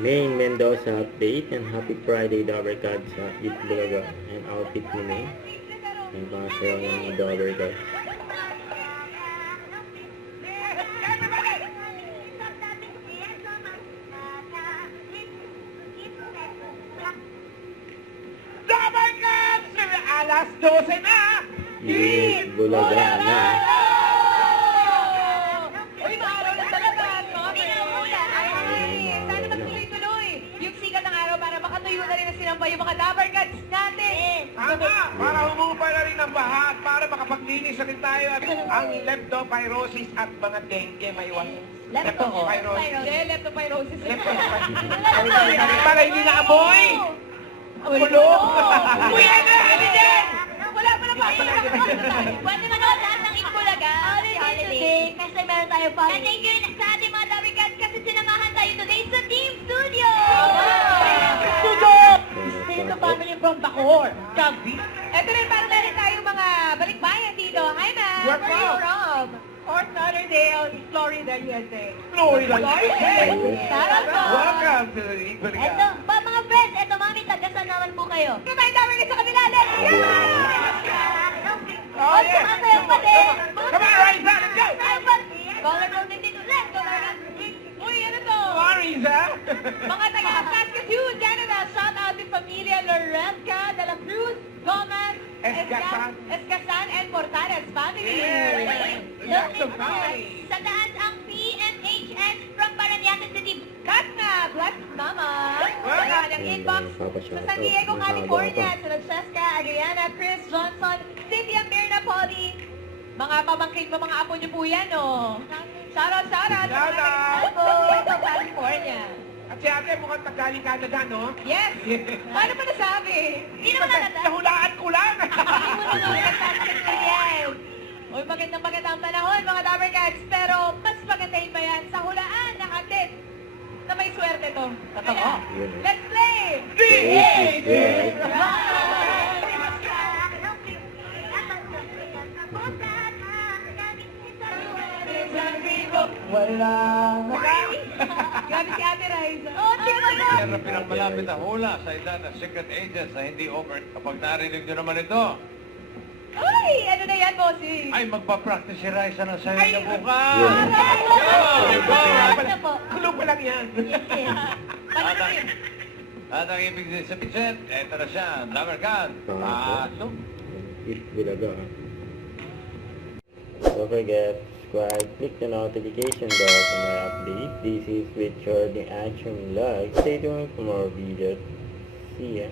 Maine Mendoza update and happy Friday Dabber Gods sa Itbulaga and outfit ni Maine. Yung mga sayaw ng mga Dabber Gods. Dabber Gods! Alas 12 na! Itbulaga na. Uy, maaraw na talaga, mga pinangulan. Ay, sana magtuloy-tuloy. Yung sikat ng araw para makatuyo na rin na sinampay yung mga Dabber Gods natin. Tama! Para humupa na rin ang baha at para makapaglinis na rin tayo at ang leptopyrosis at mga dengue maiwan. Leptopyrosis. Leptopyrosis. Para hindi na amoy! Kulog! Uy, ano? Ano din? Wala pa naman. Pwede manood lahat ng Itbulaga. Holiday. Kasi meron tayo pa. And thank you sa ating mga Dabber Gods kasi sinamahan tayo today sa Team Studio. Studio! State of family from Bacoor. Cavite. Ito rin, parang meron tayong mga balikbayan dito. Hi, ma'am. Where Where are you from? from? Fort Lauderdale, Florida, USA. Florida! Sarap po. Welcome to the Eto, Itbulaga! mga friends, eto mami, tagasan naman po kayo. Ito tayo Dabber Gods sa kabila. Let's go! Oh, O, yeah! sumasayaw pa din. Come on, Riza! Let's go! Color code din dito. Let's go. Uy, ano to? Come on, Riza! Mga taga Saskatoon, Canada, shout out to Familia Lorenca de la Cruz, Gomez, Escasan, and Portales family. Lots of family! Sa taas ang PMHS from Paranaque City. Kat na, bless mama. Ayan ang inbox sa San Diego, California. Sila Cheska, Adriana, Chris, Johnson, Cynthia, Mirna, Polly. Mga pamangkin mo, mga apo niyo po yan, no? Shoutout. Shoutout. Ito, California. At si ate mukhang tagaling Canada, no? Yes! Paano pa nasabi? Hindi naman natanda. Nahulaan ko lang! Hindi mo naman nagsasabi yan. Uy, magandang panahon, mga Dabber Gods. Pero mas magandahin pa yan sa hulaan ng atlet na may swerte to. Totoo. Let's play! Wala! Grabe si Ate Riza. Oh, tingnan mo. Meron pinagmalapit na hula sa edad ng secret agents na hindi over. Kapag narinig nyo naman ito, Uy, ano na yan, bossy? ay magpa-practice si Raisa ng sayo Ay, na bukas. Ano po? Kulo pa lang yan! At ang, at ang ibig sabihin, eto na siya, Dabber God. Pasok. Itbulaga. Don't forget, subscribe, click the notification bell for more updates. This is Richard, the Action Vlog. Stay tuned for more videos. See ya.